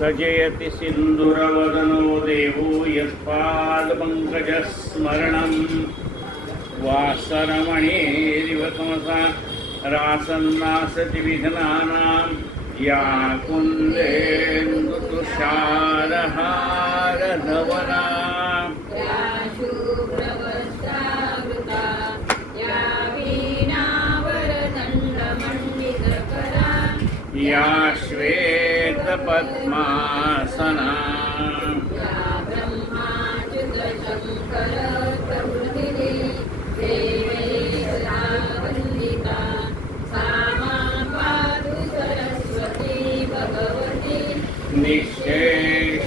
सजयति सिन्दूरवदनो देवो यत्पादपङ्कजस्मरणं वासरमणेरिव तमसा रासन्नासति विघ्नानां या कुन्देन्दुतुषारहारधवला या श्वेतपद्मासना निःशेष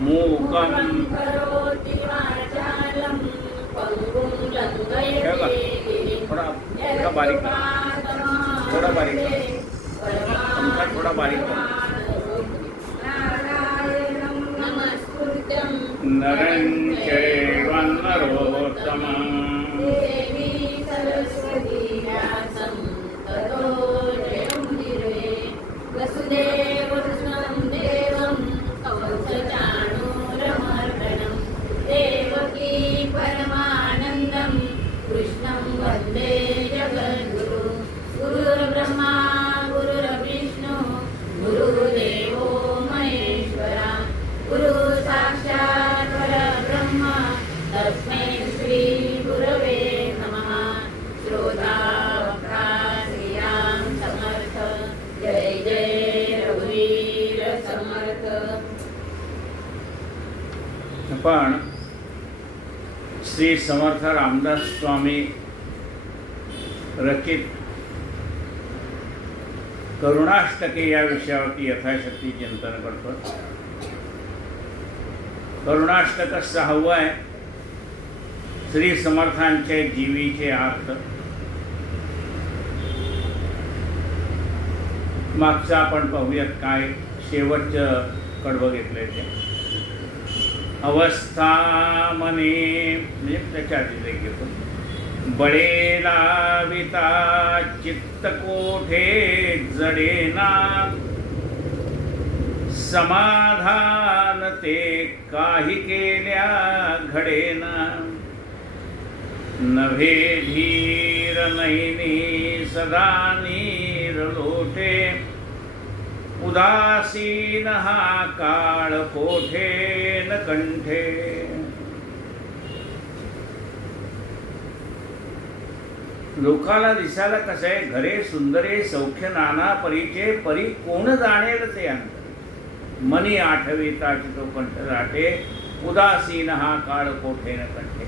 मूकं थोड़ा बारीक थोड़ा बारीक पंखा थोड़ा बारीक नरं चैव नरोत्तमं देवकी परमानन्दं कृष्णं वन्दे जगद्गुरु गुरुर्ब्रह्मा गुरुर्विष्णु गुरुदेवो महेश्वरा गुरु साक्षात् परब्रह्म तस्मै श्री गुरवे नमः। श्रोता श्रीराम समर्थ जय जय रघुवीर समर्थ। आपण श्री समर्थ रामदास स्वामी रचित करुणाष्टके या विषयावरती यथाशक्ती चिंतन करतो। करुणाष्टक 6वं आहे। श्री समर्थांचे जीवीचे अर्थ। मागचा आपण पाहूयात काय शेवटचं कडवं घेतलंय ते। अवस्था मने म्हणजे त्याच्या आधी घेतो। बळे लाविता चित्त कोठे जडेना समाधान ते काही केल्या घडेना नभे धीर नैनी सदा नीर लोटे उदासीन हा काळ कोठे न कंठे। लोकाला दिसायला कसं आहे घरे सुंदरे सौख्य नाना परीचे परी कोण जाणेल ते अंतर मनी आठविता चितो कंठ राटे उदासीन हा काळ कोठे न कंठे।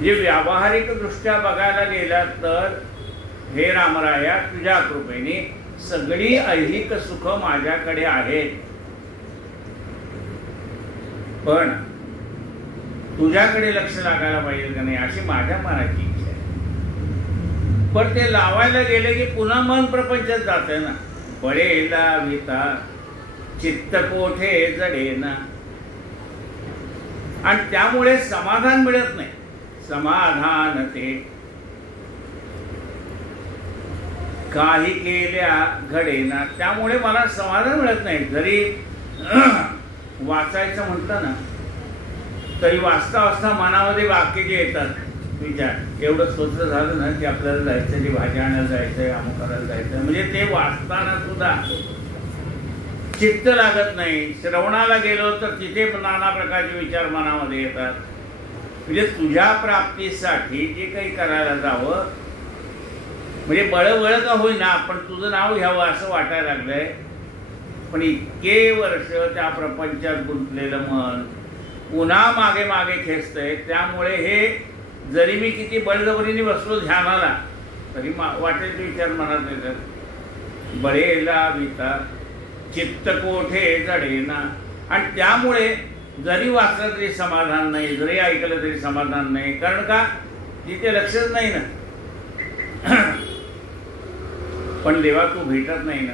जे व्यावहारिक दृष्ट्या बघायला गेला तर हे रामराया तुझ्या कृपेने सगळी ऐहिक सुख माझ्याकडे आहेत, पण तुझ्याकडे लक्ष लागायला पाहिजे का नाही अशी माझ्या मनाची इच्छा आहे। पण ते लावायला गेले की पुन्हा मन प्रपंचात जाते ना। बळे लाविता चित्त कोठे जडेना आणि त्यामुळे समाधान मिळत नाही। समाधान ते काही केल्या घडेना त्यामुळे मला समाधान मिळत नाही। जरी वाचायचं म्हटलं ना तरी वाचता वाचता मनामध्ये वाक्य जे येतात विचार एवढं स्वतः झालं ना की आपल्याला जायचं की भाजी आणायला जायचंय अमुक करायला जायचं म्हणजे ते वाचताना सुद्धा चित्त लागत नाही। श्रवणाला गेलो तर तिथे नाना प्रकारचे विचार मनामध्ये येतात। म्हणजे तुझ्या प्राप्तीसाठी जे काही करायला जावं म्हणजे बळबळ का होईना आपण तुझं नाव घ्यावं असं वाटायला लागलंय। पण इतके वर्ष त्या प्रपंचात गुंतलेलं मन पुन्हा मागे मागे खेचतंय। त्यामुळे हे जरी मी किती बळजबरीने बसलो ध्यानाला तरी वाटेल विचार मनात येतात। बळे लाविता चित्त कोठे जडेना आणि त्यामुळे जरी वाचलं तरी समाधान नाही, जरी ऐकलं तरी समाधान नाही। कारण का तिथे लक्षच नाही ना। पण देवा तू भेटत नाही ना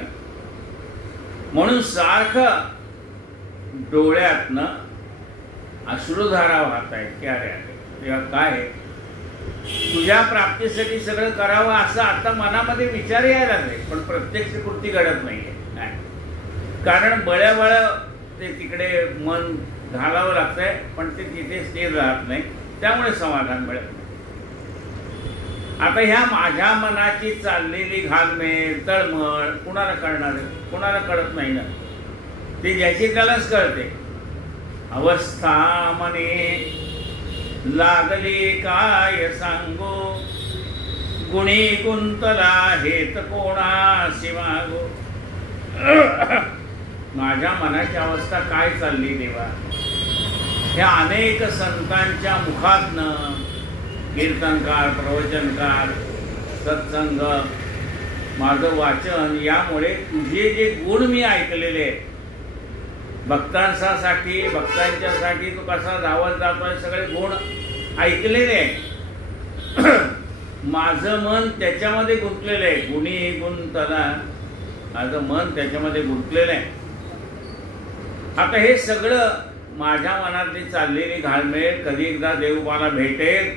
म्हणून सारखं डोळ्यातनं अश्रुधारा वाहत आहेत की अरे तेव्हा काय तुझ्या प्राप्तीसाठी सगळं करावं असं आता मनामध्ये विचार यायला लागले, पण प्रत्यक्ष कृती घडत नाहीये। कारण बळ्याबळ ते तिकडे मन घालावं लागतंय, पण ते तिथे स्थिर राहत नाही, त्यामुळे समाधान मिळत नाही. आता ह्या माझ्या मनाची चाललेली घालमेल तळमळ कुणाला कळणार आहे? कुणाला कळत नाही ना. ते ज्याची त्यालाच कळते. अवस्था मने लागली काय सांगो, गुणी गुंतला हेत कोणासी मागो. माझ्या मनाची अवस्था काय चालली देवा? ह्या अनेक संतांच्या मुखातनं, कीर्तनकार, प्रवचनकार, सत्संग, माझं वाचन, यामुळे तुझे जे गुण मी ऐकलेले आहेत, भक्तांसाठी, भक्तांच्यासाठी तू कसा धावत जातोय, सगळे गुण ऐकलेले आहे. माझं मन त्याच्यामध्ये गुंतलेलं आहे. गुणी गुंतला, माझं मन त्याच्यामध्ये गुंतलेलं आहे. आता हे सगळं माझ्या मनातली चाललेली घालमेल कधी एकदा देव मला भेटेल.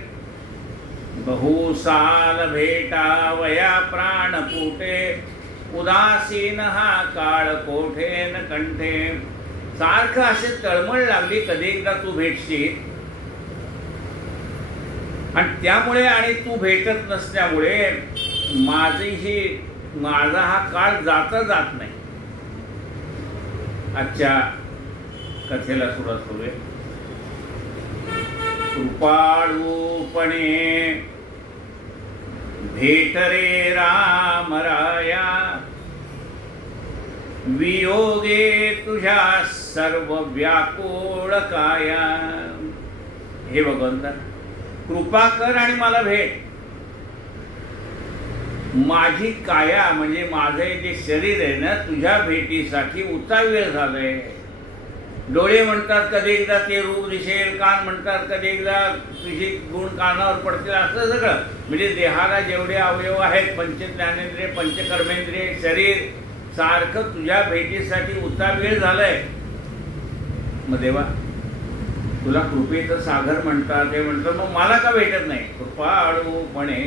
बहुसाल भेटावया प्राण पुटे, उदासीन हा काळ कोठे न कंठे. सारखं असे तळमळ लागली, कधी एकदा तू भेटशील. आणि त्यामुळे आणि तू भेटत नसल्यामुळे माझा हा काळ जाता जात नाही. आजच्या कथेला सुरुवात करूया. कृपाळूपणे भेट रे राम राया, वियोगे तुझ्या सर्व व्याकुळ काया. हे भगवंता, कृपा कर आणि मला भेट. माझी काया म्हणजे माझे जे शरीर आहे ना, तुझ्या भेटीसाठी उतावीळ झालंय. डोळे म्हणतात कधी एकदा ते रूप दिसेल, कान म्हणतात कधी एकदा तुझे गुण कानावर पडतील, असं सगळं. म्हणजे देहाला जेवढे अवयव आहेत, पंचज्ञानेंद्रिय, पंचकर्मेंद्रिय, शरीर सारखं तुझ्या भेटीसाठी उतावीळ झालंय. मग देवा, तुला कृपेचं सागर म्हणतात, ते म्हणतात, मग मला का भेटत नाही? कृपाळूपणे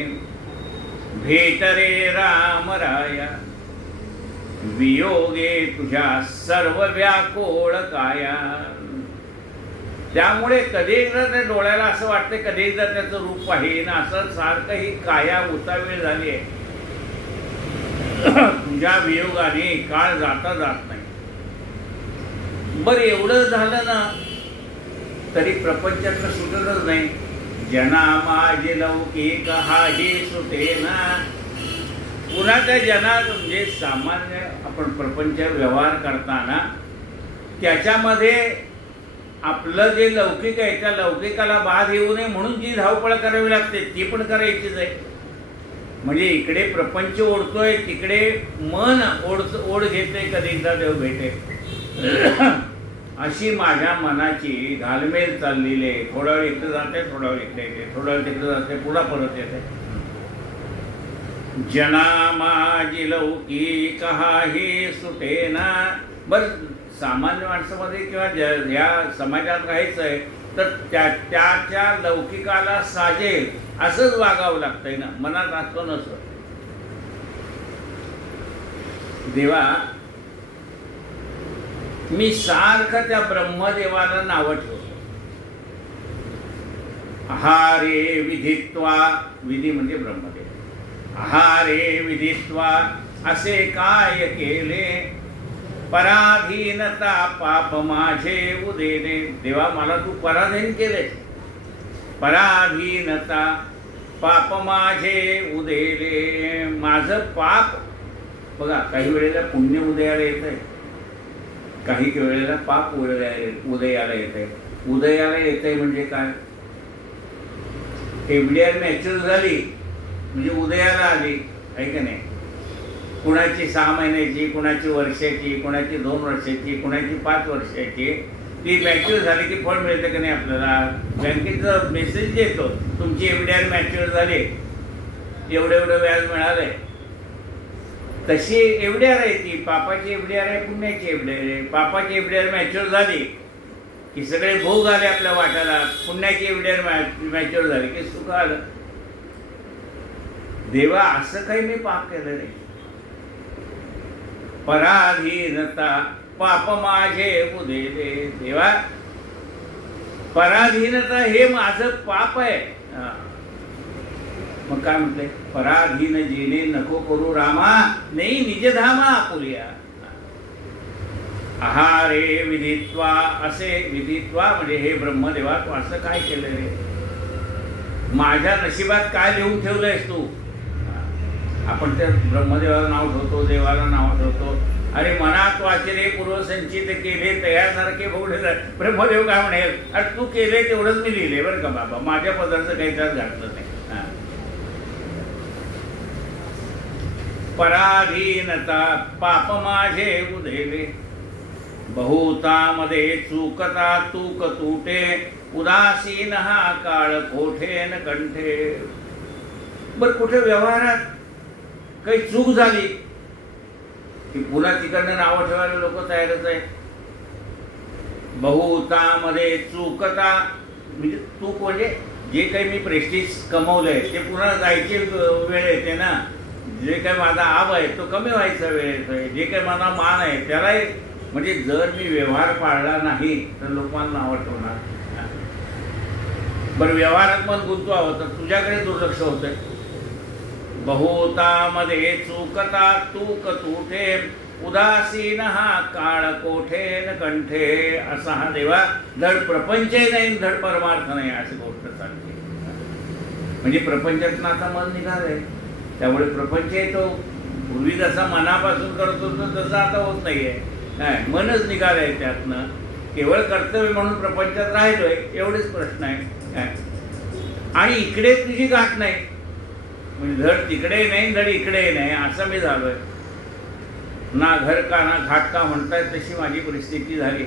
भेट रे राम राया, वियोगे तुझ्या सर्व व्याकुळ काया. त्यामुळे कधी एकदा त्या डोळ्याला असं वाटतं, कधी एकदा त्याचं रूप पाहिन, असं सारखं ही काया उतावीळ झाली आहे. तुझ्या वियोगाने काळ जाता जात नाही. बरं, एवढं झालं ना तरी प्रपंचातलं सुटतच नाही. जना माझे लौकिक हाही सुटेना. पुन्हा त्या जनात म्हणजे सामान्य आपण प्रपंच व्यवहार करताना त्याच्यामध्ये आपलं जे लौकिक आहे, त्या लौकिकाला बाध येऊ नये म्हणून जी धावपळ करावी लागते, ती पण करायचीच आहे. म्हणजे इकडे प्रपंच ओढतोय, तिकडे मन ओढ घेते, कधी एकदा देव भेटे. अशी माझ्या मनाची घालमेल चाललेली आहे. थोडा वेळ इकडे जाते, थोडा वेळ इकडे येते, थोडा वेळ तिकडे जाते, पुन्हा परत येते. जना माझी लौकिक हाही सुटेना. बर, सामान्य माणसामध्ये किंवा या समाजात राहायचं आहे तर त्याच्या लौकिकाला साजेल असंच वागावं लागतंय ना. मनात असतो नसतो. देवा, मी सारखं त्या ब्रह्मदेवाला नावं ठेवतो. आहारे विधित्वा, विधी म्हणजे ब्रह्मदेव. आहारे विधित्वा असे काय केले, पराधीनता पाप माझे उदेले. देवा, मला तू पराधीन केले. पराधीनता पाप माझे उदेले. माझं पाप बघा, काही वेळेला पुण्य उदयाला येत आहे, काही वेळेला पाप उदयाला येत आहे. उदयाला येत आहे म्हणजे काय? एफडीआर मॅच्युअर झाली म्हणजे उदयाला आली आहे का नाही. कुणाची 6 महिन्याची, कुणाची वर्षाची, कुणाची 2 वर्षाची, कुणाची 5 वर्षाची, ती मॅच्युअर झाली की फळ मिळतं का नाही आपल्याला. बँकेचा मेसेज येतो, तुमची एफडीआर मॅच्युअर झाली, एवढं एवढं व्याज मिळालंय. तशी एफडीआर आहे ती. पापाची एफडीआर आहे, पुण्याची एफडीआर आहे. पापाची एफडीआर मॅच्युअर झाली की सगळे भोग आले आपल्या वाट्याला. पुण्याची एफडीआर मॅच्युअर झाली की सुख आलं. देवा, असं काही मी पाप केलं नाही. पराधीनता पाप माझे उदेले. देवा पराधीनता हे माझं पाप आहे. मग काय म्हटलंय? पराधीन जेणे नको करू रामा, नाही निजधामा आपुलिया. आहारे विधित्वा, असे विधित्वा म्हणजे हे ब्रह्मदेवा तू असं काय केलं रे? माझ्या नशिबात काय लिहून ठेवलंयस तू? आपण त्या ब्रह्मदेवाला नाव ठेवतो, देवाला नाव ठेवतो. अरे मनात वाचले पूर्वसंचित केले तयासारखे भोगले. ब्रह्मदेव काय म्हणेल? अरे तू केले तेवढंच मी लिहिले बरं का बाबा, माझ्या पदार्थ काही त्यात घातलं नाही. पराधीनता पाप माझे उदेले, बहुतामध्ये चूकता तूक तुटे, उदासीन हा काळ कोठे न कंठे. बर कुठे व्यवहारात काही चूक झाली की पुन्हा तिकडनं नावं ठेवायला लोक तयारच आहे. बहुतामध्ये चूकता म्हणजे चूक म्हणजे जे काही मी प्रेस्टिज कमवलंय ते पुन्हा जायची वेळ येते ना. जे काही माझा आब आहे तो कमी व्हायचा वेळ येतोय. जे काही माझा मान आहे त्यालाही, म्हणजे जर मी व्यवहार पाळला नाही तर लोक मला नावं ठेवणार. बरं व्यवहारात मन गुंतवावं तर तुझ्याकडे दुर्लक्ष होतंय. बहुतामध्ये चूकता तूक तुटे, उदासीन हा काळ कोठे न कंठे. असा हा देवा धड प्रपंचही नाही धड परमार्थ नाही अशी गोष्ट सांगते. म्हणजे प्रपंचातून आता मन निघालंय, त्यामुळे प्रपंच तो पूर्वी जसा मनापासून करत होतो तसं आता होत नाहीये. काय मनच निघालंय त्यातनं. केवळ कर्तव्य म्हणून प्रपंचात राहिलोय एवढेच प्रश्न आहे. आणि इकडे तुझी गाठ नाही, म्हणजे धड तिकडे नाही धड इकडे नाही असं मी झालोय. ना घर का ना घाट का म्हणतायत तशी माझी परिस्थिती झाली.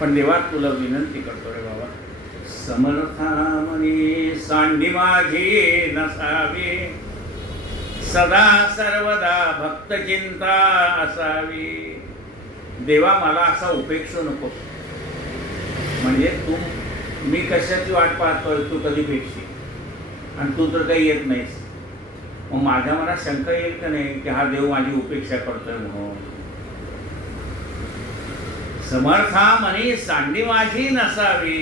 पण देवा तुला विनंती करतो रे बाबा, समर्था मनी सांडी माझी नसावी, सदा सर्वदा भक्त चिंता असावी. देवा मला असा उपेक्षू नको. म्हणजे तू मी कशाची वाट पाहतोय, तू कधी भेटशील आणि तू तर काही येत नाहीस. मग माझ्या मनात शंका येईल का नाही की हा देव माझी उपेक्षा करतोय म्हणून. समर्था मनी सांडी माझी नसावी.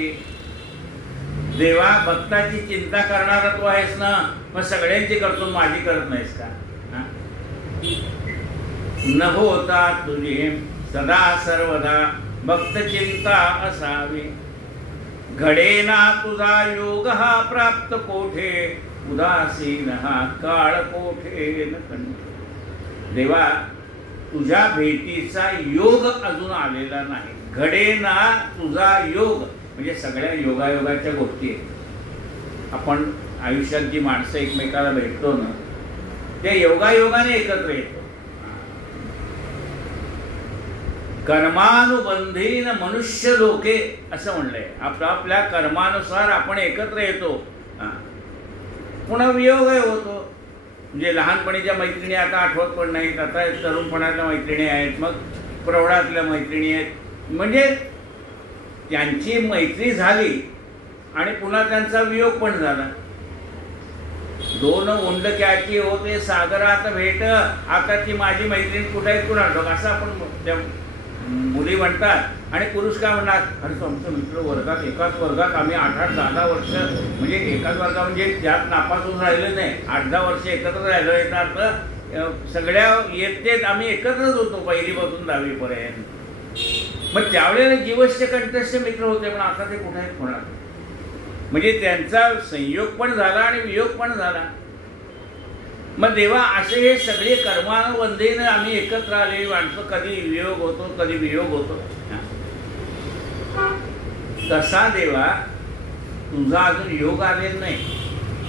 देवा भक्ताची चिंता करणारा तू आहेस ना, मग सगळ्यांची करतो माझी करत नाहीस का? न होता तुझी सदा सर्वदा भक्त चिंता असावी. घडेना तुझा योग हा प्राप्त कोठे, उदासीन हा काळ कोठे न कंठे. देवा तुझ्या भेटीचा योग अजून आलेला नाही. घडेना तुझा योग म्हणजे सगळ्या योगायोगाच्या गोष्टी आहेत. आपण आयुष्यात जी माणसं एकमेकाला भेटतो ना त्या योगायोगाने एकत्र येतो. कर्मानुबंधीन मनुष्य लोके असं म्हणलंय. आपल्या कर्मानुसार आपण एकत्र येतो. पुन्हा वियोगही होतो. म्हणजे लहानपणीच्या मैत्रिणी आता आठवत पण नाहीत, आता तरुणपणातल्या मैत्रिणी आहेत, मग प्रौढातल्या मैत्रिणी आहेत. म्हणजे त्यांची मैत्री झाली आणि पुन्हा त्यांचा वियोग पण झाला. दोन ओंडक्याची होते सागरात भेट, आताची माझी मैत्रीण कुठे आहे कुणा ठाऊक असं आपण त्या मुली म्हणतात. आणि पुरुष काय म्हणणार, अरे तुमचं मित्र वर्गात एकाच वर्गात आम्ही 8-8, 10-10 वर्ष म्हणजे एकाच वर्गात म्हणजे त्यात नापास होऊन राहिले नाही, 8-10 वर्ष एकत्र राहिलो. येतात सगळ्या येतेच आम्ही एकत्रच होतो पहिलीपासून 10वी पर्यंत. मग त्यावेळेला जीवस्य कंठस्थ मित्र होते, पण आता ते कुठे आहेत कोणा. म्हणजे त्यांचा संयोग पण झाला आणि वियोग पण झाला. मग देवा असे हे सगळे कर्मानुबंधीने आम्ही एकत्र आलेली माणसं, कधी वियोग होतो कधी वियोग होतो. तसा देवा तुझा अजून योग आलेला नाही.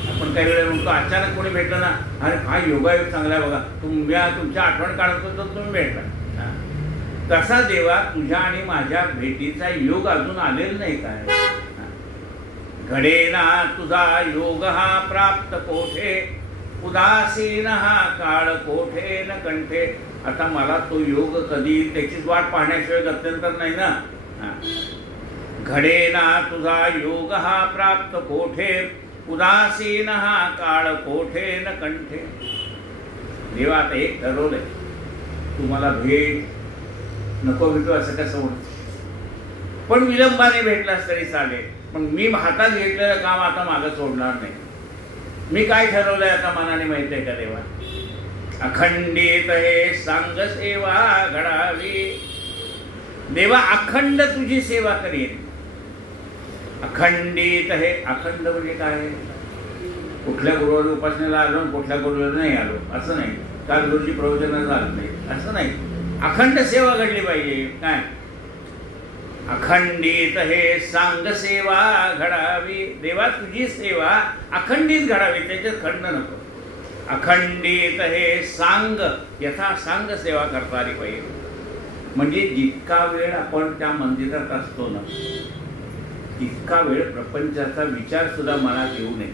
आपण काही वेळेला म्हणतो अचानक कोणी भेटलं ना, अरे हा योगायोग चांगला आहे बघा, तुमच्या आठवण काढत होतो तुम्ही भेटला. तसा देवा तुझ्या आणि माझ्या भेटीचा योग अजून आलेला नाही काय. घडेना तुझा योग हा प्राप्त कोठे, उदासीन हा काळ कोठे न कंठे. आता मला तो योग कधी त्याचीच वाट पाहण्याशिवाय गत्यंतर नाही ना. घडेना तुझा योग हा प्राप्त कोठे, उदासीन हा काळ कोठे न कंठे. देवा आता एक ठरवलंय, तुम्हाला भेट नको भेटू असं कसं होतं, पण विलंबाने भेटलास तरी चालेल, पण मी हातात घेतलेलं काम आता मागं सोडणार नाही. मी काय ठरवलंय आता मनाने माहिती आहे का देवा? अखंडित हे सांग सेवा घडावी. देवा अखंड तुझी सेवा करेन. अखंडित हे, अखंड म्हणजे काय? कुठल्या गुरुवारी उपासनेला आलो कुठल्या गुरुवारी नाही आलो असं नाही, काल गुरुची प्रवचनं झालं नाही असं नाही. अखंड सेवा घडली पाहिजे. काय? अखंडित हे सांग सेवा घडावी. देवा तुझी सेवा अखंडित घडावी, त्याच्यात खंड नको. अखंडित हे सांग, यथा सांग सेवा करता आली पाहिजे. म्हणजे जितका वेळ आपण त्या मंदिरात असतो ना, तितका वेळ प्रपंचाचा विचार सुद्धा मनात येऊ नये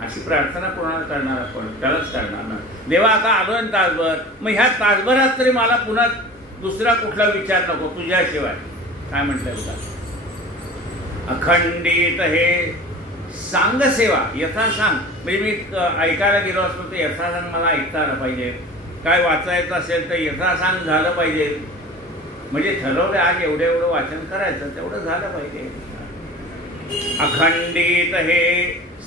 अशी प्रार्थना कोणाला करणार आपण? त्यालाच करणार ना. देवा आता आलो ना तासभर, मग ह्या तासभरात तरी मला पुन्हा दुसरा कुठला विचार नको तुझ्याशिवाय. काय म्हटलंय बघा? अखंडित हे सांग सेवा यथा सांग. म्हणजे मी ऐकायला गेलो असतो तर यथा सांग मला ऐकता आलं पाहिजे. काय वाचायचं असेल तर यथा सांग झालं पाहिजे. म्हणजे ठरवलं आज एवढं एवढं वाचन करायचं, तेवढं झालं पाहिजे. अखंडित हे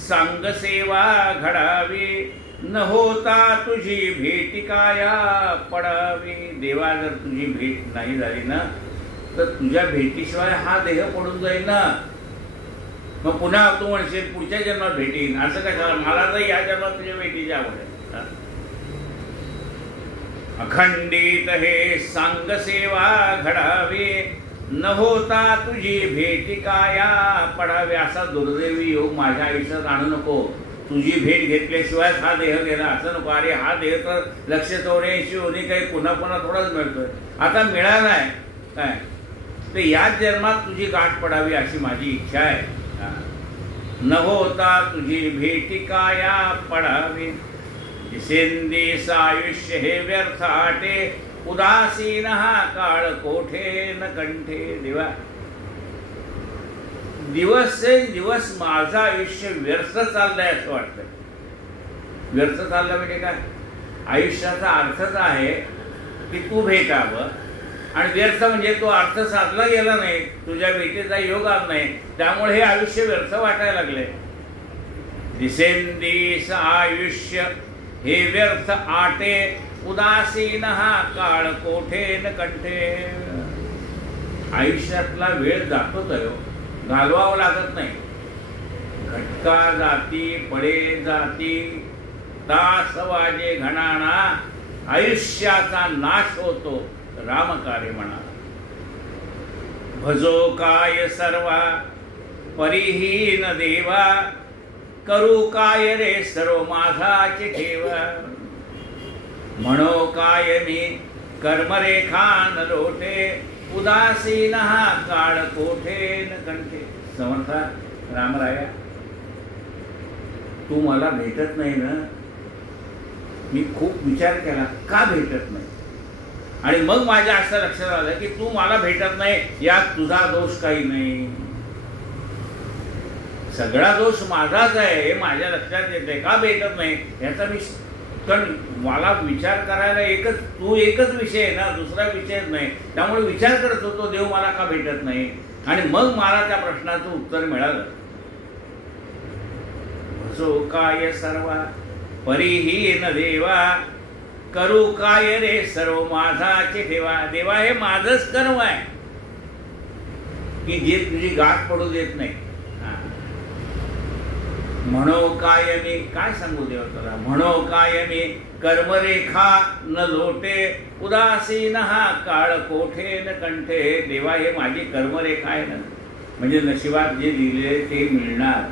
सांग सेवा घडावी, न होता तुझी भेटी काया पडावी. देवा जर तुझी भेट नाही झाली ना तर तुझ्या भेटीशिवाय हा देह पडून जाईल ना. मग पुन्हा तू म्हणशील पुढच्या जन्मात भेटीन, असं काय? मला तर या जन्मात तुझ्या भेटीची आवड आहे. अखंडित हे सांग सेवा घडावी, न होता तुझी भेटी काया पडावी. असा दुर्दैवी योग माझ्या आयुष्यात आणू नको. तुझी भेट घेतल्याशिवाय हा देह गेला असं नको. अरे हा देह तर 184 होणी काही पुन्हा पुन्हा थोडाच मिळतोय. आता मिळालाय काय तर याच जन्मात तुझी गाठ पडावी अशी माझी इच्छा आहे. न होता तुझी भेटी काया पडावी, दिसेंदिस आयुष्य हे व्यर्थ आटे, उदासीन हा काळ कोठे न कंठे. देवा दिवस माझं आयुष्य व्यर्थ चाललंय असं वाटतंय. व्यर्थ चाललं म्हणजे काय? आयुष्याचा अर्थच आहे की तू भेटावं, आणि व्यर्थ म्हणजे तो अर्थ साधला गेला नाही, तुझ्या भेटीचा योग आला नाही, त्यामुळे हे आयुष्य व्यर्थ वाटायला लागले. दिसेंदिस आयुष्य हे व्यर्थ आटे, उदासीन हा काळ कोठे न कंठे. आयुष्यातला वेळ जातोच आहे, घालवावं लागत नाही. घटका जाती पडे जाती, तास वाजे घणाना, आयुष्याचा नाश होतो रामकार्य म्हणा. भजो काय सर्वा परिहीन देवा, करू काय रे सर्व माझाची ठेवा. म्हणो काय मी कर्मरेखा न लोटे, उदासीन हा काळ कोठे न कंठे. समर्था रामराया, तू मला भेटत नाही ना. मी खूप विचार केला का भेटत नाही, आणि मग माझ्या असं लक्षात आलं की तू मला भेटत नाही यात तुझा दोष काही नाही. सगळा दोष माझाच आहे हे माझ्या लक्षात येते. का भेटत नाही याचा मी, कारण मला विचार करायला तू एकच विषय आहे ना, दुसरा विषयच नाही. त्यामुळे विचार करत होतो देव मला का भेटत नाही, आणि मग मला त्या प्रश्नाचं उत्तर मिळालं. भजो काय सर्वा परिहीन देवा, करू काय रे सर्व माझाचे ठेवा. देवा हे माझंच कर्म आहे की जे तुझी गाठ पडू देत नाही. म्हणो काय मी, काय सांगू देवा तुला? म्हणो काय मी कर्मरेखा न लोटे, उदासीन हा काळ कोठे न कंठे. देवा हे माझी कर्मरेखा आहे ना, म्हणजे नशिबात जे लिहिलेले ते मिळणार,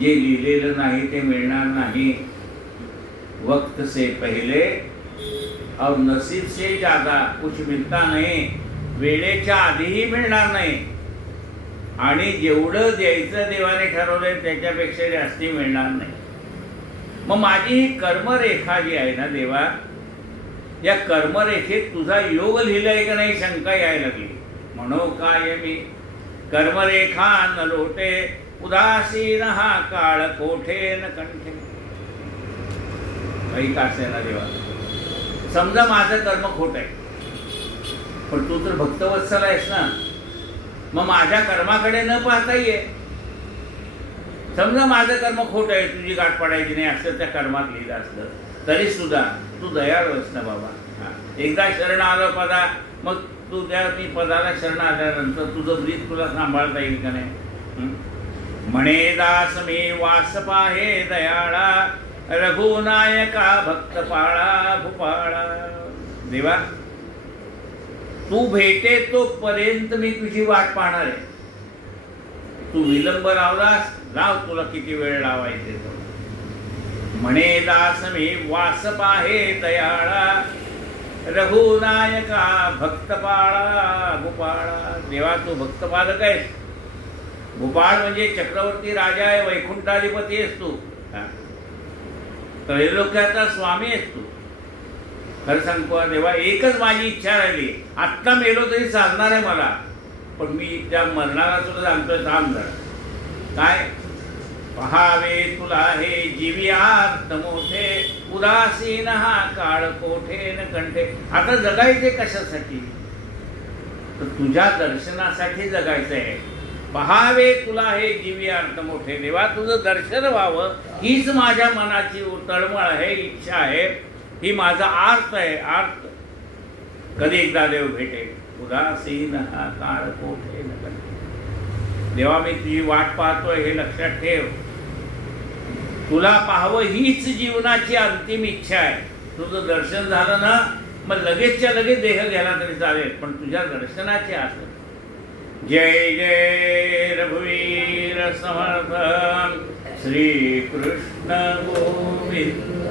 जे लिहिलेलं नाही ते मिळणार नाही. वक्त से पहले और नसीब से ज्यादा कुछ मिलता नहीं. वेळेच्या आधीही मिळणार नाही, आणि जेवढं द्यायचं देवाने ठरवलंय त्याच्यापेक्षा जास्ती मिळणार नाही. मग माझी ही कर्मरेखा जी आहे ना देवा, या कर्मरेखेत तुझा योग लिहिलाय का नाही शंका यायला लागली. म्हणो काय मी कर्मरेखा न लोटे, उदासीन हा काळ कोठे न कंठे. काही का असेना देवा, समजा माझं कर्म खोट आहे, पण तू तर भक्तवत्सल आहेस ना, मग माझ्या कर्माकडे न पाहता ये. समजा माझं कर्म खोट आहे, तुझी गाठ पडायची नाही असं त्या कर्मात लिहिलं असलं तरी सुद्धा तू दयाळू आहेस ना बाबा. एकदा शरण आलं पदा, मग तू त्या मी पदाला शरण आल्यानंतर तुझं ब्रीद तुला सांभाळता येईल का नाही. म्हणे दास मी वास पाहे दयाळा, रघुनायका भक्त पाळा भूपाळा. देवा तू भेटे तोपर्यंत मी तुझी वाट पाहणार आहे. तू विलंब लावलास, लाव तुला किती वेळ लावायचे तो. म्हणे दास मी वास पाहे दयाळा, रघुनायका भक्त पाळा भूपाळा. देवा तू भक्तपालक आहेस. भूपाळ म्हणजे चक्रवर्ती राजा आहे, वैकुंठाधिपती आहेस तू, त्रैलोक्याचा स्वामी आहेस तू. खरं सांगतो देवा, एकच माझी इच्छा राहिली, आत्ता मेलो तरी चालणार आहे मला, पण मी त्या मरणाला तुला सांगतोय थांब जरा. काय पहावे तुला हे जीवी आर्त मोठे, उदासीन हा काळ कोठे न कंठे. आता जगायचे कशासाठी, तर तुझ्या दर्शनासाठी जगायचं आहे. पहावे तुला हे जीवी अर्थ मोठे. देवा तुझं दर्शन व्हावं हीच माझ्या मनाची तळमळ आहे, इच्छा आहे, ही माझा आर्त आहे. आर्त कधी एकदा देव भेटेल. उदासीन हा काळ कोठे न कंठे. देवा मी तुझी वाट पाहतोय हे लक्षात ठेव. तुला पाहावं हीच जीवनाची अंतिम इच्छा आहे. तुझं दर्शन झालं ना, मग लगेचच्या लगेच देह गेला तरी चालेल, पण तुझ्या दर्शनाची आस. जय जय रघुवीर समर्थ श्री कृष्ण गोविंद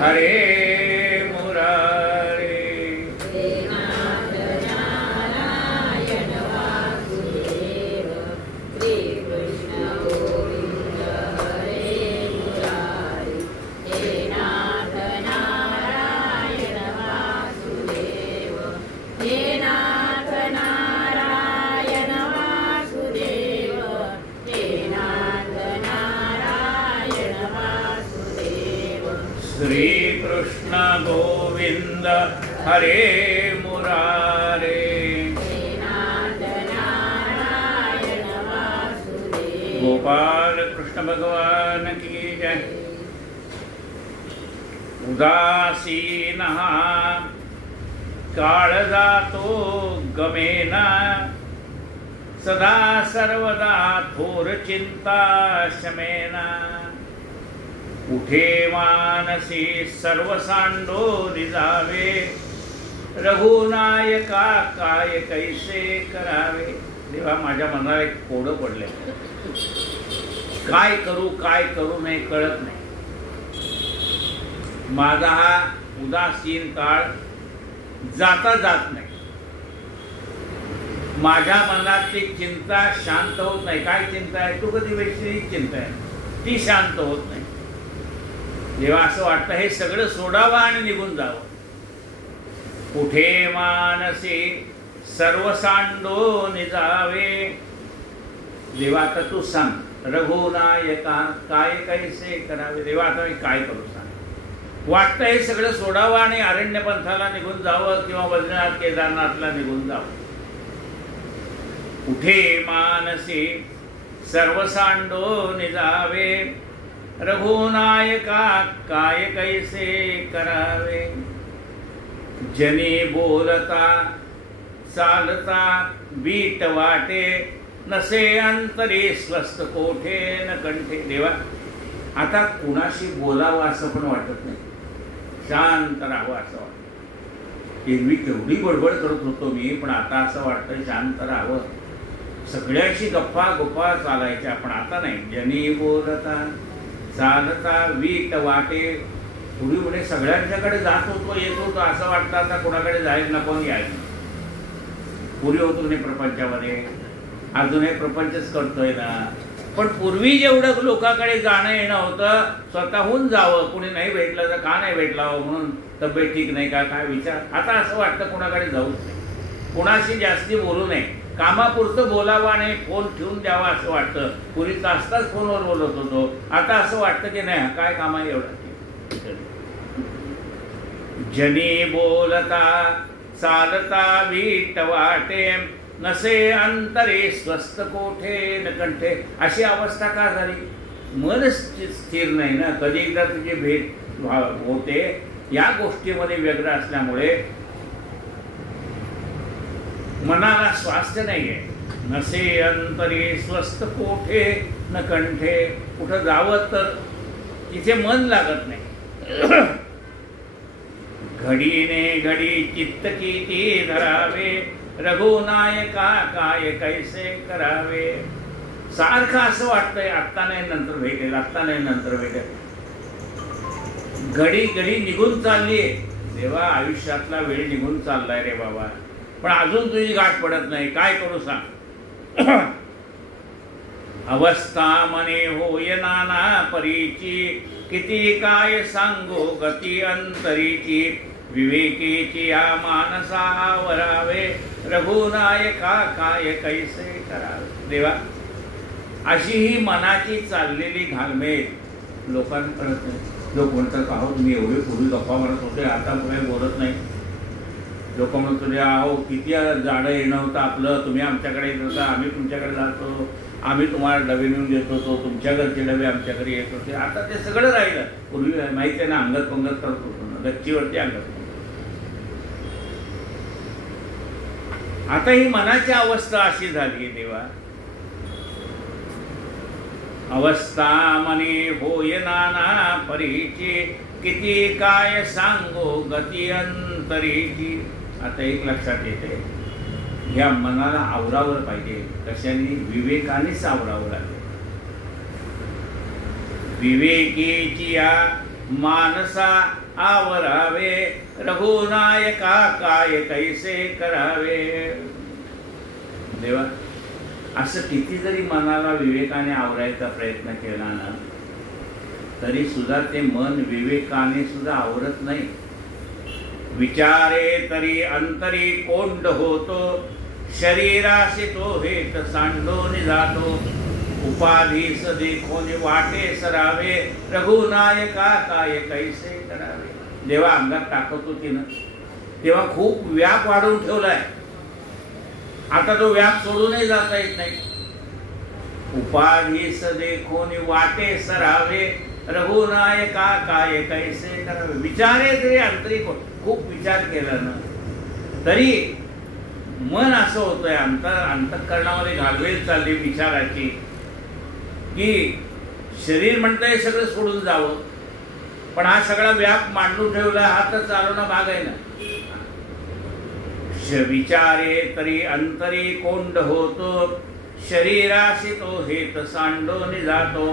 हरे मुरारे. श्री कृष्ण गोविंद हरे मुरारे. गोपाल कृष्ण भगवान की जय. उदासीन काळ जातो गमेना, सदा सर्वदा थोर चिंता शमेना. उठे मानसी सर्व सांडो रिजावे, रघुनायका काय कैसे करावे. देवा माझ्या मनाला एक कोडं पडले, काय करू नाही कळत नाही. माझा हा उदासीन काळ जाता जात नाही. माझ्या मनातली चिंता शांत होत नाही. काय चिंता आहे, तू कधी वैश्विक चिंता आहे, ती शांत होत नाही. जेव्हा असं वाटतं हे सगळं सोडावं आणि निघून जावं. कुठे मानसे सर्व सांडो निजावे. देवा आता तू सांग, रघुनायका काय कैसे करावे. देवा आता मी काय करू सांग. वाटतं हे सगळं सोडावं आणि अरण्य पंथाला निघून जावं किंवा बद्रीनाथ केदारनाथला निघून जावं. कुठे मानसे सर्व सांडो निजावे, रघुनायका काय कैसे करावे. जनी बोलता चालता बीट वाटे, नसे अंतरे स्वस्थ कोठे न कंठे. देवा आता कुणाशी बोलावं असं पण वाटत नाही, शांत राहावं असं वाटतं. एरवी केवढी बडबड करत होतो मी, पण आता असं वाटतं शांत राहावं. सगळ्याशी गप्पा चालायच्या, पण आता नाही. जनी बोलता चालता वीट वाटे. पूर्वी म्हणे सगळ्यांच्याकडे जात होतो येत होतो, असं वाटतं आता कोणाकडे जायला नको यायचं. पूर्वी होतो म्हणे प्रपंचामध्ये, अजूनही प्रपंचच करतोय ना. पण पूर्वी जेवढं लोकांकडे जाणं येणं होतं, स्वतःहून जावं, कुणी नाही भेटलं तर का नाही भेटलावं म्हणून, तब्येत ठीक नाही का काय विचार. आता असं वाटतं कोणाकडे जाऊच नाही, कोणाशी जास्ती बोलू नये, कामापुरतं बोलावं आणि फोन ठेवून द्यावा असं वाटतं. पूर्वी तास तास फोनवर बोलत होतो, आता असं वाटतं की नाही काय काम आहे एवढं. जनी बोलता चालता वीट वाटे, नसे अंतरे स्वस्थ कोठे न कंठे. अशी अवस्था का झाली? मन स्थिर नाही ना. कधी एकदा तुझी भेट होते, या गोष्टीमध्ये व्यग्र असल्यामुळे मनाला स्वास्थ्य नाही आहे. नसे अंतरे स्वस्थ कोठे न कंठे. कुठं जावं तर तिथे मन लागत नाही. घडीने घडी चित्त किती धरावे, रघुनायका काय कैसे करावे. सारखं असं वाटतंय आत्ता नाही नंतर भेटेल, आत्ता नाही नंतर भेटेल. घडी घडी निघून चालली आहे. देवा, आयुष्यातला वेळ निघून चाललाय रे बाबा, पण अजून तुझी गाठ पडत नाही. काय करू सांग? अवस्था मने होय नाना परीची, किती काय सांगो गती अंतरीची. विवेकेची या मानसावरावे, रघुनायका काय कैसे करावे. देवा, अशी ही मनाची चाललेली घालमेल लोकांना कळत नाही. लोक म्हणतात, अहो तुम्ही एवढे पूर्वी गप्पा म्हणत होते, आता काही बोलत नाही. लोक म्हणत होते, अहो किती जाडं येणं होतं आपलं, तुम्ही आमच्याकडे येत होता, आम्ही तुमच्याकडे जातो, आम्ही तुम्हाला डबे नेऊन देत होतो, तुमच्या घरचे डबे आमच्याकडे येत होते. आता ते सगळं राहिलं. पूर्वी माहिती आहे ना, अंगत पंगत करत होतो ना, गच्चीवरती अंगत. आता ही मनाची अवस्था अशी झाली. देवा, अवस्था मने होय नाना परीची, किती काय सांगो गती अंतरीची. आता एक लक्षात येते, या मनाला आवरावर पाहिजे. कशाने? विवेकानेच आवरावं लागेल. विवेकीची या मानसा आवरावे, रघुनायका काय कैसे करावे. देवा, असं किती जरी मनाला विवेकाने आवरायचा प्रयत्न केला ना, तरी सुद्धा ते मन विवेकाने सुद्धा आवरत नाही. विचारे तरी अंतरी कोंड होतो, शरीराशी तो हेत सांडून जातो. उपाधीस देखोन वाटे सरावे, रघुनायका काय कैसे करावे. देवा, अंगात टाकत होती ना, तेव्हा खूप व्याप वाढवून ठेवलाय. आता तो व्याप सोडूनही जाता येत नाही. उपाधीस देखोन वाटे सरावे, रघुनायका काय कैसे करावे. विचारे तरी अंतरी खूप विचार केला ना, तरी मन असं होतंय, अंतःकरणामध्ये घालवेल चालली विचाराची, की शरीर म्हणतंय सगळं सोडून जावं, पण हा सगळा व्याप मांडून ठेवला, हा तर चालवणं भाग आहे ना. विचारे तरी अंतरी कोंड होतो, शरीराशी तो हेत सांडून जातो.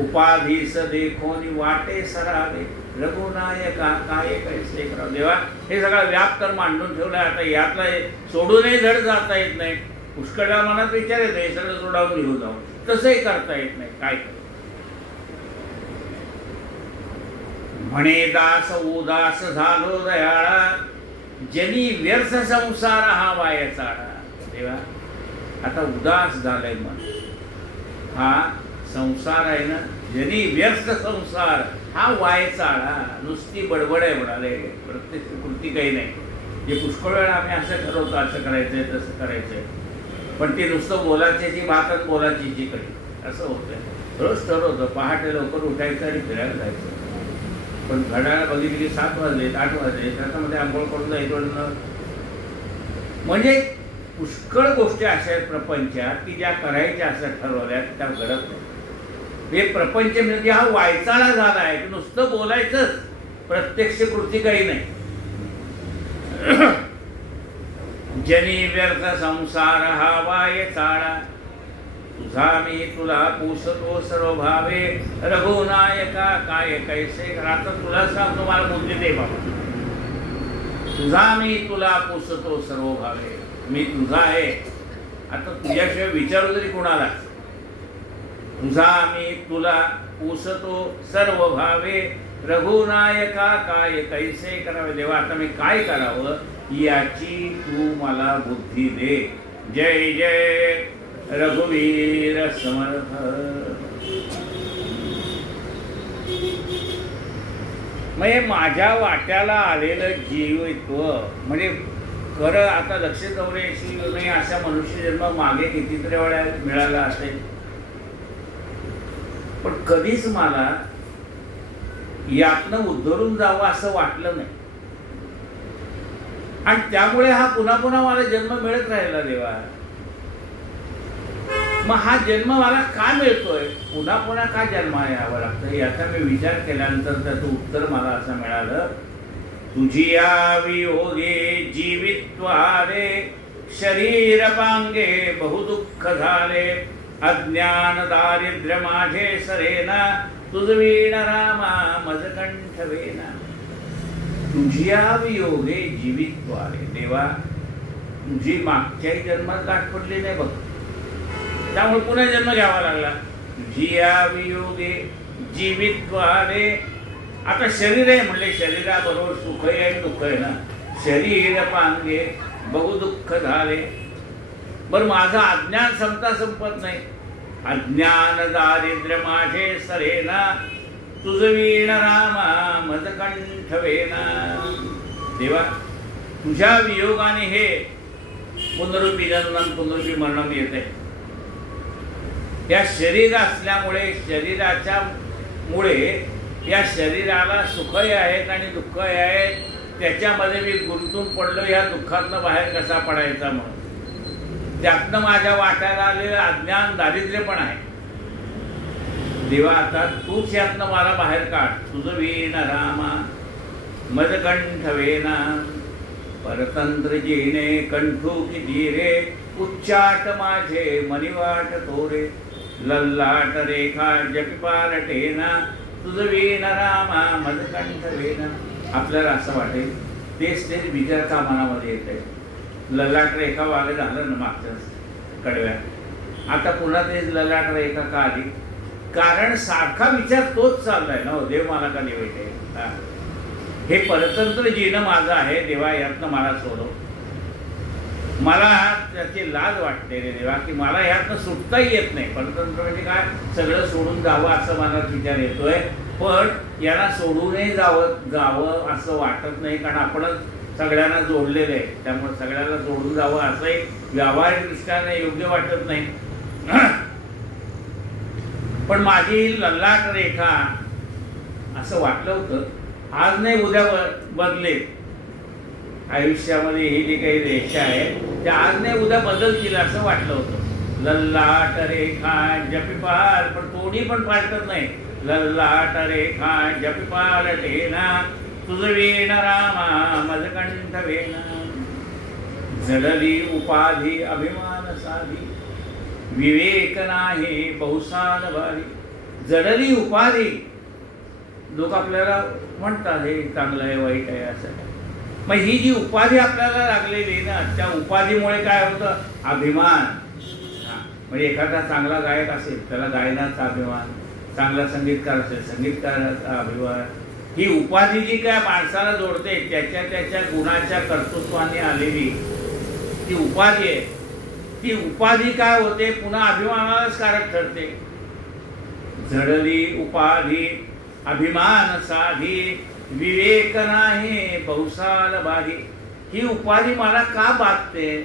उपाधीस देखोन वाटे सरावे, रघुनायका काय कैसे करावे. देवा, हे सगळा व्याप तर मांडून ठेवलाय. आता यातला सोडूनही धड जाता येत नाही. पुष्कळा मनात विचार येतो, हे सगळं सोडावून घेऊन जाऊ, तसंही करता येत नाही. काय करू? म्हणे दास उदास झालो दयाळा, जनी व्यर्थ संसार हा वायाचाळा. देवा, आता उदास झालाय मन. हा संसार आहे ना, जनी व्यर्थ संसार हा वायाचाळा. नुसती बडबड आहे म्हणाले, प्रत्यक्ष कृती काही नाही. जे पुष्कळ वेळा आम्ही असं ठरवतो, असं करायचंय तसं करायचंय, पण ते नुसतं बोलायची भातच बोलायची कधी, असं होतंय. रोज ठरवतं पहाटे लवकर उठायचं आणि फिरायला जायचं, पण घड्याळ बघितली 7 वाजले 8 वाजले, त्याच्यामध्ये आंघोळ करून जायचं. म्हणजे पुष्कळ गोष्टी अशा आहेत प्रपंचात की ज्या करायच्या असं ठरवल्यात, त्या घडत नाही. हे प्रपंच म्हणजे हा वायचाळा झाला आहे, नुसतं बोलायचंच, प्रत्यक्ष कृती काही नाही. जनी व्यर्थ संसार हा वायचाळा, तुझा मी तुला पूसतो सर्व भावे, रघुनायका काय कैसे. आता तुला सांगतो, मला बुद्धी दे बाबा. तुझा मी तुला पूसतो सर्व भावे, मी तुझा आहे. आता तुझ्याशिवाय विचारू तरी कोणाला. तुझा मी तुला पूसतो सर्व भावे, रघुनायका काय कैसे करावे. देवा, आता मी काय करावं याची तू मला बुद्धी दे. जय जय रघुवीर समर्थ. म्हणजे माझ्या वाट्याला आलेलं जीवित्व म्हणजे खरं आता लक्ष 84 नाही असा मनुष्य जन्म मागे कितीतरी वेळा मिळाला असेल, पण कधीच मला यातनं उद्धरून जावं असं वाटलं नाही. आणि त्यामुळे हा पुन्हा पुन्हा मला जन्म मिळत राहिला देवा. मग हा जन्म मला का मिळतोय, पुन्हा पुन्हा का जन्म यावं लागतं, याचा मी विचार केल्यानंतर त्याचं उत्तर मला असं मिळालं. तुझिया वियोगे जीवित्वारे शरीर पांगे बहुदुःख झाले, अज्ञान दारिद्र्य माझे सरेना, तुझवीण रामा मजकंठ वेना. तुझिया वियोगे जीवित्वारे, देवा तुझी मागच्याही जन्मात गाठ पडली नाही बघ, त्यामुळे पुन्हा जन्म घ्यावा लागला. तुझिया वियोगे जीवित्वारे, आता शरीर आहे म्हणले शरीराबरोबर सुख आहे आणि दुःख आहे ना. शरीर पांगे बहुदुःख झाले. बरं माझं अज्ञान संपत नाही. अज्ञान दारिद्र्य माझे सरेना, तुझवीण रामा मजकंठ वेना. देवा तुझ्या वियोगाने हे पुनरुपी जन्म पुनरुपी मरण येते. या शरीर असल्यामुळे शरीराच्या मुळे या शरीराला सुखही आहेत आणि दुःखही आहेत, त्याच्यामध्ये मी गुंतून पडलो. या दुःखातनं बाहेर कसा पडायचा म्हणून त्यातनं माझ्या वाट्याला आलेलं अज्ञान दारिद्र्य पण आहे. देवा आता तूच यातनं मला बाहेर काढ. तुझं वीण रामा मजकंठ वेना, परतंत्र जीने कंठू की धीरे, उच्चाट माझे मनिवाट तोरे, लल्लाट रेखा जपिपालटेना, तुझं वीण रामा मजकंठ वेना. आपल्याला असं वाटेल तेच विचार का मनामध्ये येत आहे. ललाट रेखा वागे झालं ना मागच्या कडव्या, आता पुन्हा तेच ललाट रेखा का आली, कारण सारखा विचार तोच चाललाय ना. देव मला का देवायचे, हे परतंत्र जीणं माझं आहे देवा, यातनं मला सोडव. मला त्याची लाज वाटते रे देवा की मला ह्यातनं सुटताही येत नाही. परतंत्र म्हणजे काय, सगळं सोडून जावं असं मला विचार येतोय, पण याला सोडूनही जावं असं वाटत नाही, कारण आपणच सगळ्यांना जोडलेलं आहे. त्यामुळे सगळ्यांना जोडून जावं असंही व्यावहारिक दृष्ट्याने योग्य वाटत नाही. पण माझी ललाट रेखा असं वाटलं होतं आज नाही उद्या बदलेल. आयुष्यामध्ये ही जी काही रेषा आहे त्या आज नाही उद्या बदलतील असं वाटलं होतं. लल्लाट रेखा जपिपाल, पण कोणी पण पालटत नाही. लल्लाट रेखा जपिपालटेना, तुझं वीण रामा मजकंठ वेना. जडली उपाधी अभिमान साधी, विवेक नाही बहुसाल भारी. जडली उपाधी, लोक आपल्याला म्हणतात हे चांगलं आहे वाईट आहे असं. मग ही जी उपाधी आपल्याला लागलेली ना, त्या उपाधीमुळे काय होतं, अभिमान. म्हणजे एखादा चांगला गायक असेल त्याला गायनाचा अभिमान, चांगला संगीतकार असेल संगीतकाराचा अभिमान. ही उपाधी जी काय माणसाला जोडते त्याच्या त्याच्या गुणाच्या कर्तृत्वाने आलेली ती उपाधी आहे. ती उपाधी काय होते, पुन्हा अभिमानालाच कारक ठरते. झडली उपाधी अभिमान साधी, विवेक नाही बहुसाल बाधी. ही उपाधी मला का बाधते,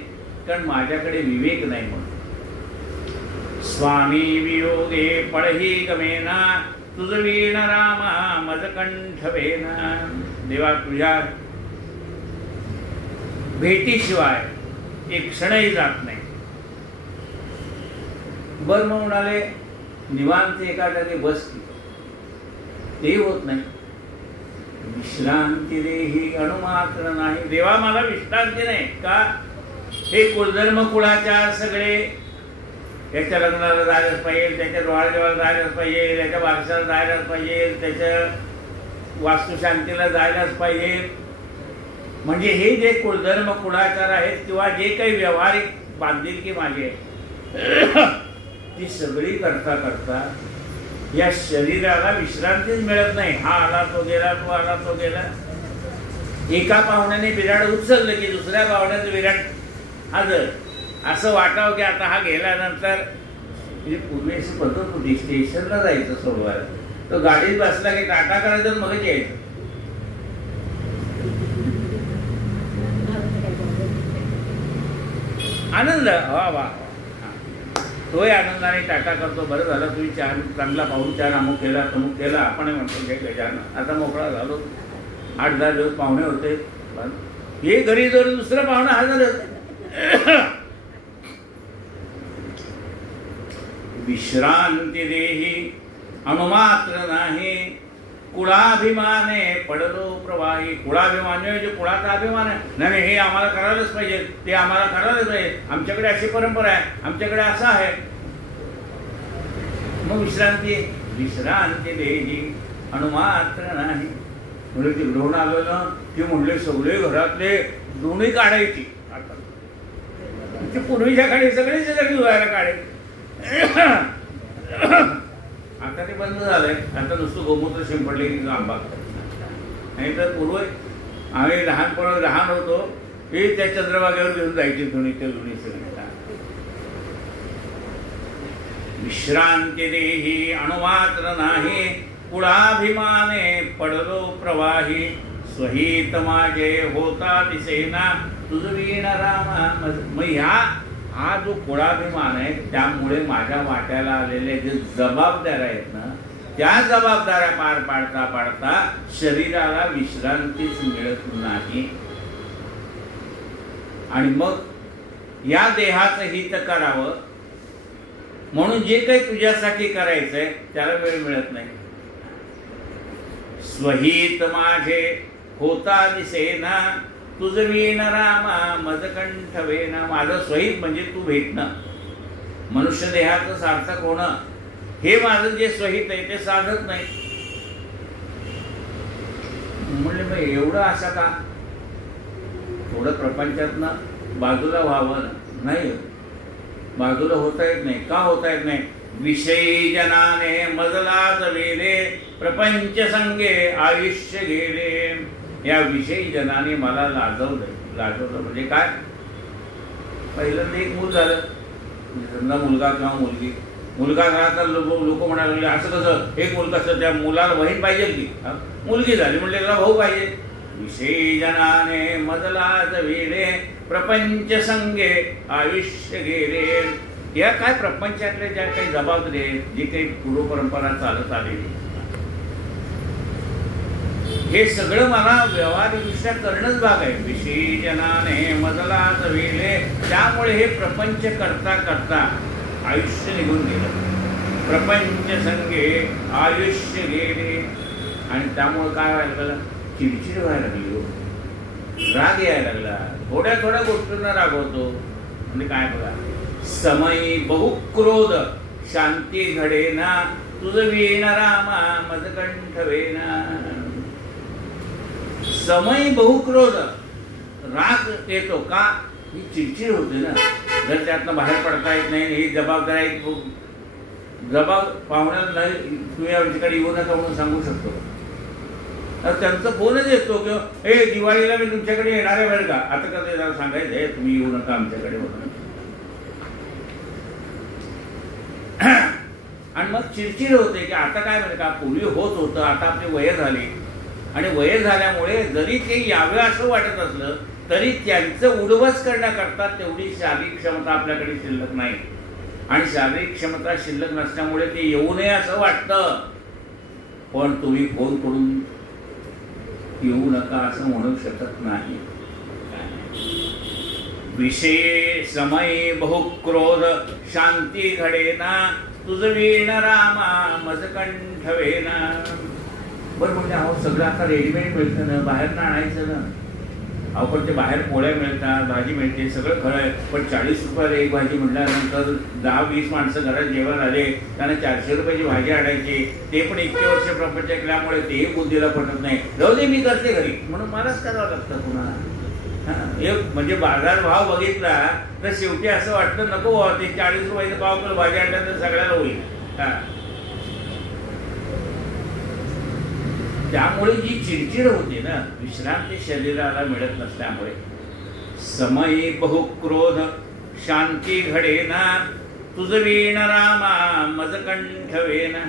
कारण माझ्याकडे विवेक नाही म्हणून. स्वामी वियोगे पळही गमेना, तुझं वीण रामा मजकंठ वेना. देवा तुझ्या भेटीशिवाय एक क्षणही जात नाही. बर मग म्हणाले निवांत एका जागी बस की, ते होत नाही. विश्रांती देही अणुमात्र नाही. देवा मला विश्रांती नाही का, हे कुलधर्म कुळाचार सगळे त्याच्या लग्नाला जायलाच पाहिजे, त्याच्या डोहाळजेवाला जायलाच पाहिजे, त्याच्या वारशाला जायलाच पाहिजे, त्याच्या वास्तुशांतीला जायलाच पाहिजे. म्हणजे हे जे कुलधर्म कुळाचार आहेत किंवा जे काही व्यावहारिक बांधिलकी माझी आहे ती सगळी करता करता या शरीराला विश्रांतीच मिळत नाही. हा आला तो गेला, तो आला तो गेला. एका पाहुण्याने विराट उचललं की दुसऱ्या पाहुण्याचं विराट हजर. असं वाटावं की आता हा गेल्यानंतर, म्हणजे पूर्वी अशी पद्धत होती स्टेशनला जायचं सोडवायला, तो गाडीत बसला की टाटा करायचं मगच यायचं. आनंद वा वा. तोही आनंदाने टाटा करतो. बरं झालं तुम्ही चांगला पाहून अमुक केला तमुक केला. आपण म्हणतो काय गजानन आता मोकळा झालो. 8-10 दिवस पाहुणे होते. हे घरी जर दुसरं पाहुणं हजर होते. विश्रांती देही अनुमात्र नाही कुळाभिमाने पडलो प्रवाही. कुळाभिमान म्हणजे कुळाचा अभिमान आहे. नाही हे आम्हाला करायलाच पाहिजे, ते आम्हाला करायलाच पाहिजे, आमच्याकडे अशी परंपरा आहे, आमच्याकडे असं आहे. मग विश्रांती देही अनुमात्र नाही. म्हणजे ते ग्रहण आलं ना की म्हणले सगळे घरातले दोन्ही काढायची. ते पूर्वीच्या काळी सगळेच धुवायला काढे. आता ते बंद झालंय. आता नुसतं गोमूत्र शिंपडले की आंबा. नाही तर पूर्वी आम्ही लहान होतो हे त्या चंद्रभागेवर घेऊन जायचे धुणीच्या धुणी सगळ्याला. विश्रांती देही अणुमात्र नाही कुळाभिमाने पडलो प्रवाही. स्वहित माझे होता दिसेना तुझवीण रामा. मग हा जो कुळाभिमान आहे त्यामुळे माझ्या वाट्याला आलेले जे जबाबदार आहेत ना त्या जबाबदाऱ्या पार पाडता पाडता शरीराला विश्रांतीच मिळत नाही. आणि मग या देहाचं हित करावं म्हणून जे काही तुझ्यासाठी करायचंय त्याला वेळ मिळत नाही. स्वहित माझे होता दिसेना तुझवीण रामा मजकंठ वेना. माझं स्वहित म्हणजे तू भेटणं, मनुष्य देहाचं सार्थक होणं, हे माझं जे स्वहित आहे ते साधत नाही. म्हणले मग एवढं असं का? थोडं प्रपंचातनं बाजूला व्हावं. नाही, बाजूला होता येत नाही. का होता येत नाही? विषयी जनाने मजलाच वेले प्रपंच संगे आयुष्य गेले. या विषयी जनाने मला लाजवलं म्हणजे काय? पहिल्यांदा एक मूल झालं, समजा मुलगा किंवा मुलगी. मुलगा झाला तर लोक म्हणायला लागले असं कसं? एक मुलगा असं त्या मुलाला बहीण पाहिजे की? मुलगी झाली म्हणजे त्याला भाऊ पाहिजे. विषयी जनाने मजलाच वेले प्रपंच संगे आयुष्य गेले. या काय प्रपंचातल्या ज्या काही जबाबदारी आहेत, जी काही पूर्वपरंपरा चालत आलेली, हे सगळं मला व्यवहारदृष्ट्या करणंच भाग आहे. विषयी जनाने मजलाच वेले. त्यामुळे हे प्रपंच करता करता आयुष्य निघून गेलं. प्रपंच संगे आयुष्य गेले. आणि त्यामुळे काय व्हायला लागलं? चिडचिड व्हायला लागली, राग यायला लागला. थोड्या थोड्या गोष्टींना रागवतो. म्हणजे काय बघा, समय बहुक्रोध शांती घडेना तुझवीण रामा मजकंठ वेना. समय बहुक्रोध, राग येतो का? ही चिडचिड होते ना. जर त्यातनं बाहेर पडता येत नाही, ही जबाबदारी पाहुण्यात नाही, तुम्ही आमच्याकडे येऊ नका म्हणून सांगू शकतो. तर त्यांचा फोनच येतो किंवा हे दिवाळीला मी तुमच्याकडे येणार आहे बरं का, आता कसं जरा सांगायचं हे तुम्ही येऊ नका आमच्याकडे म्हणून. आणि मग चिडचिड होते की आता काय म्हणजे का पूर्वी होत होतं, आता आपली वय झाली. आणि वय झाल्यामुळे जरी ते यावे असं वाटत असलं तरी त्यांचं उडवस करण्याकरता तेवढी शारीरिक क्षमता आपल्याकडे शिल्लक नाही. आणि शारीरिक क्षमता शिल्लक नसल्यामुळे ते येऊ नये असं वाटतं. पण तुम्ही फोन करून येऊ नका असं म्हणू शकत नाही. विषय समय बहुक्रोध शांती घडेना तुझवीण रामा मजकंठ वेना. बरं म्हणजे अहो सगळं आता रेडीमेड मिळतं ना, बाहेर ना आणायचं ना. अहो पण ते बाहेर पोळ्या मिळतात, भाजी मिळते, सगळं खरं आहे. पण 40 रुपयाला एक भाजी म्हटल्यानंतर 10-20 माणसं घरात जेवण आले त्यांना 400 रुपयाची भाजी आणायची. ते पण इतके वर्ष प्रपंच केल्यामुळे तेही बुद्धीला पटत नाही. जाऊ दे मी करते घरी म्हणून मलाच करावं लागतं पुन्हा. एक म्हणजे बाजार भाव बघितला तर शेवटी असं वाटतं नको ते 40 रुपयाचं पाव किलो भाजी आणलं तर सगळ्याला होईल. त्यामुळे जी चिडचिड होते ना, विश्रांती शरीराला मिळत नसल्यामुळे. समय बहुक्रोध शांती घडेना तुझवीण रामा मजकंठ वेना.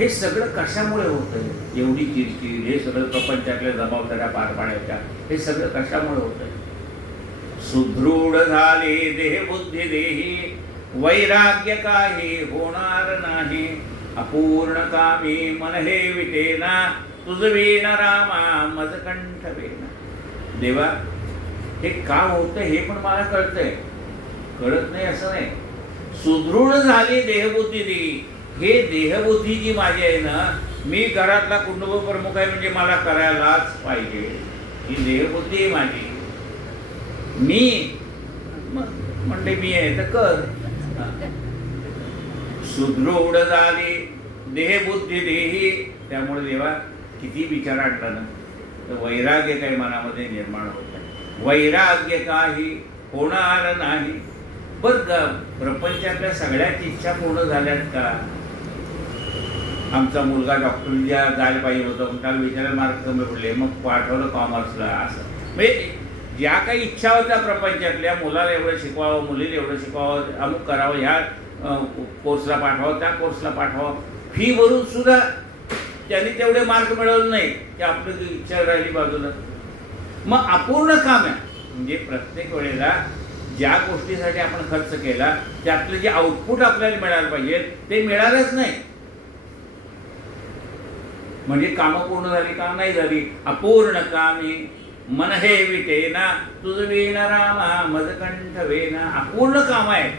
हे सगळं कशामुळे होतंय? एवढी चिडचिड, हे सगळं प्रपंचातल्या जबाबदाऱ्या पार पाडायच्या, हे सगळं कशामुळे होतंय? सुदृढ झाले देहबुद्धी देही, वैराग्य काही होणार नाही. अपूर्ण कामी मन हे विटेना, तुझ वीण रामा मज कंठ वेना. देवा, हे का होतं हे पण मला कळतंय, कळत नाही असं नाही. सुदृढ झाली देहबुद्धी देही, हे देहबुद्धी जी माझी आहे ना, मी घरातला कुटुंब प्रमुख आहे म्हणजे मला करायलाच पाहिजे, ही देहबुद्धी आहे माझी. मी म्हणजे मी आहे तर कर. सुदृढ झाली देहबुद्धी देही, त्यामुळे देवा किती विचार आणला ना, तर वैराग्य काही मनामध्ये निर्माण होत नाही. वैराग्य काही होणार नाही. बरं, प्रपंचातल्या सगळ्याच इच्छा पूर्ण झाल्यात का? आमचा मुलगा डॉक्टरला जायला पाहिजे होतं, त्याला विचारायला मार्क कमी पडले, मग पाठवलं कॉमर्सला. असं म्हणजे ज्या काही इच्छा होत्या प्रपंचातल्या, मुलाला एवढं शिकवावं, मुलीला एवढं शिकवावं, अमुक करावं, ह्या कोर्सला पाठवावं, त्या कोर्सला पाठवावं, फी भरून सुद्धा त्यांनी तेवढे मार्क मिळवले नाही की आपली इच्छा राहिली बाजूला. मग अपूर्ण काम आहे. म्हणजे प्रत्येक वेळेला ज्या गोष्टीसाठी आपण खर्च केला त्यातलं जे आउटपुट आपल्याला मिळायला पाहिजे ते मिळालंच नाही, म्हणजे कामं पूर्ण झाली का? नाही झाली. अपूर्ण कामी मन हे विटेना, तुझ वीण रामा मज कंठ वेना. अपूर्ण काम आहे,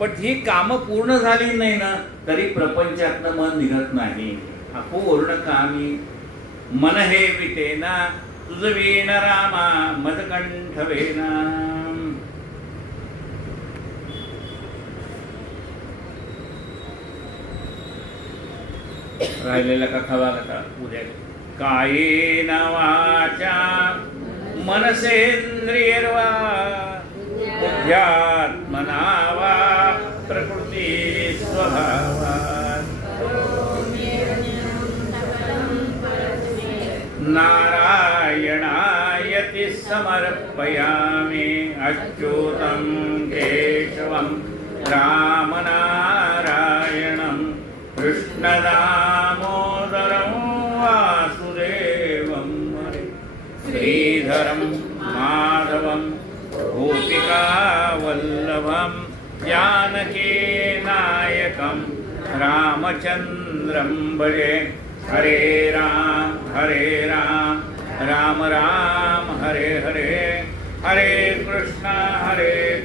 पण ही कामं पूर्ण झाली नाही ना तरी प्रपंचातनं मन निघत नाही. अपूर्ण कामी मन हे विटेना, तुझ वीण रामा मज कंठ वेना. राहिलेला का खवा का उद्या. कायेन वाचा मनसेंद्रियर्वा, बुद्ध्यात्मना वा प्रकृती स्वभावात्, नारायणायति समर्पयामि. अच्युतं केशवं रामनारायणं, कृष्णदामोदरं वासुदेवं, श्रीधरं माधवं गोपिकावल्लभं, जानकीनायकं रामचन्द्रं भजे. हरे राम राम राम हरे हरे, हरे कृष्ण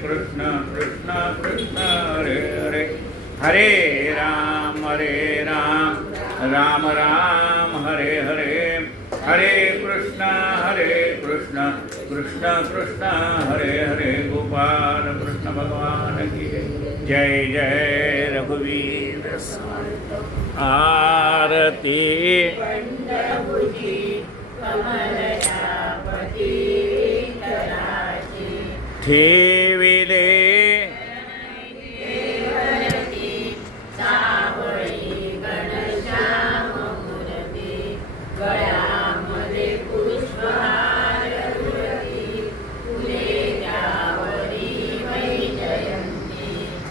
कृष्ण कृष्ण हरे हरे, हरे राम राम राम हरे हरे, हरे कृष्ण कृष्ण कृष्ण हरे हरे. गोपाल कृष्ण भगवान की जय जय. रघुवीर आरती. ठेविले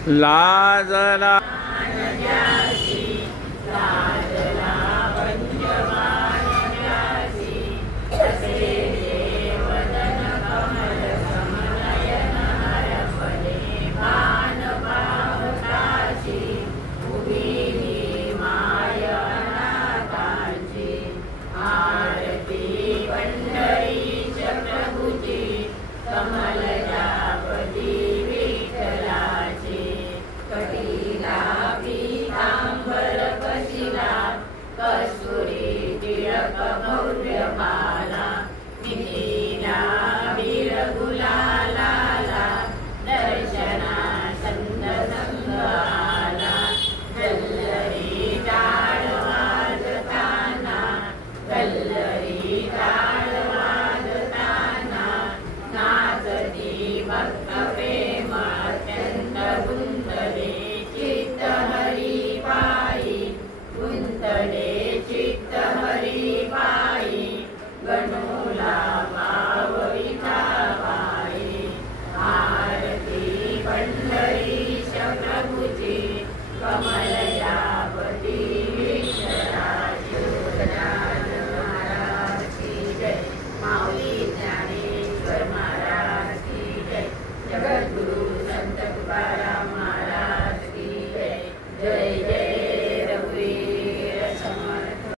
लाजला कमलजापती विठ्ठला. परमात्मा